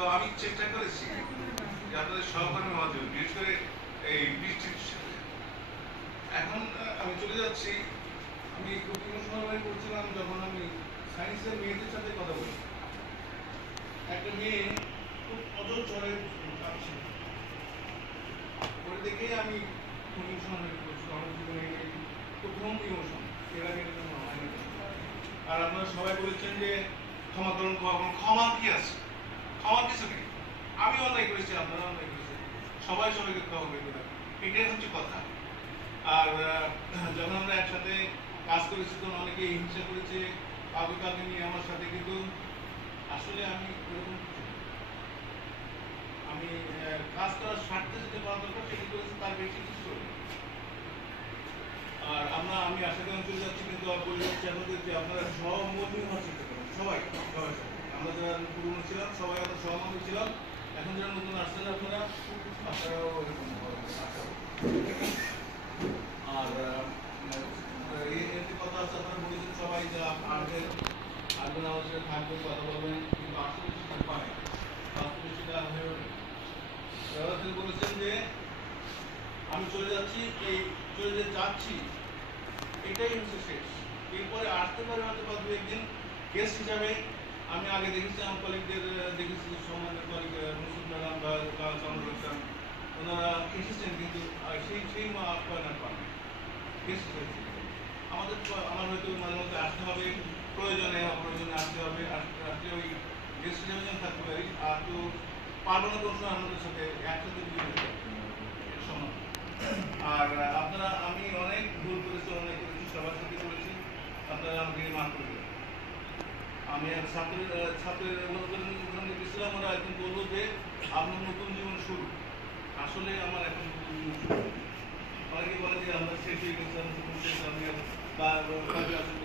তো আমি চেষ্টা করেছি যে আপনাদের সহকর্মী হওয়ার জন্য বিশেষ করে এই বৃষ্টির এখন আমি চলে যাচ্ছি। আমি খুব ইমোশনাল করছিলাম যখন আমি সায়েন্সের মেয়েদের সাথে কথা বলি। একটা মেয়ে খুব অজর চড়ে কাঁদছে ওই দেখে আমি খুব ইমোশনাল হয়ে পড়ছি। আমার জীবনে প্রথম ইমোশন। এর আগে আর আপনারা সবাই বলেছেন যে ক্ষমা করুন। ক্ষমা কি আছে? ক্ষমা কিছু নেই। আমি অন্যায় করেছি, আপনারা অন্যায় করেছেন। সবাই সবাইকে করে দেবেন এটাই হচ্ছে কথা। আর যখন আমরা একসাথে কাজ করেছি, তখন অনেকে হিংসা করেছে, কাউকে কাউকে নিয়ে আমার সাথে, কিন্তু আসলে আমি এরকম আমি কাজ করার স্বার্থে যেটা করা দরকার, সেটা করেছি, তার বেশি কিছু আর আমরা, আমি আশা করি চলে যাচ্ছি, কিন্তু বলে যাচ্ছি যে আপনারা সহমর্মী হওয়ার চেষ্টা সবাই সবাই। আমরা যারা ছিলাম, সবাই আমরা সহমর্মী ছিলাম এখন যারা নতুন আসছেন আপনারা, আপনারাও এরকম। আর কথা বলেছেন সবাই আসবেন বলেছেন যে, আমি চলে যাচ্ছি, এই চলে যে যাচ্ছি, এটাই হচ্ছে শেষ। এরপরে আসতে পারে হয়তো বা দু একদিন গেস্ট হিসাবে আমি আগে দেখেছি আমার কলিগদের দেখেছি সম্মানের কলিগ মুসুদ ম্যাডাম বা চন্দ্র খান ওনারা এসেছেন কিন্তু সেই সেই আপ্যায়ন পান। আমাদের আমার হয়তো মাঝে মধ্যে আসতে হবে, প্রয়োজনে, অপ্রয়োজনে আসতে হবে আসতে ওই গেস্ট হিসাবে যেন থাকতে পারি, আর তো পারব না কোনো সময় আমাদের সাথে একসাথে সম্ভব আর আপনারা, আমি অনেক ভুল করেছি, অনেক করেছি, সবার সাথে করেছি, আপনারা আমাকে মাফ করে দেবেন। আমি এক ছাত্রের ছাত্রের গেছিলাম ওরা একদিন বলল যে আপনার নতুন জীবন শুরু আসলে আমার এখন অনেকে বলে যে আমরা শেষ হয়ে গেছি আমরা নতুন শেষ আমি আর- বা আসলে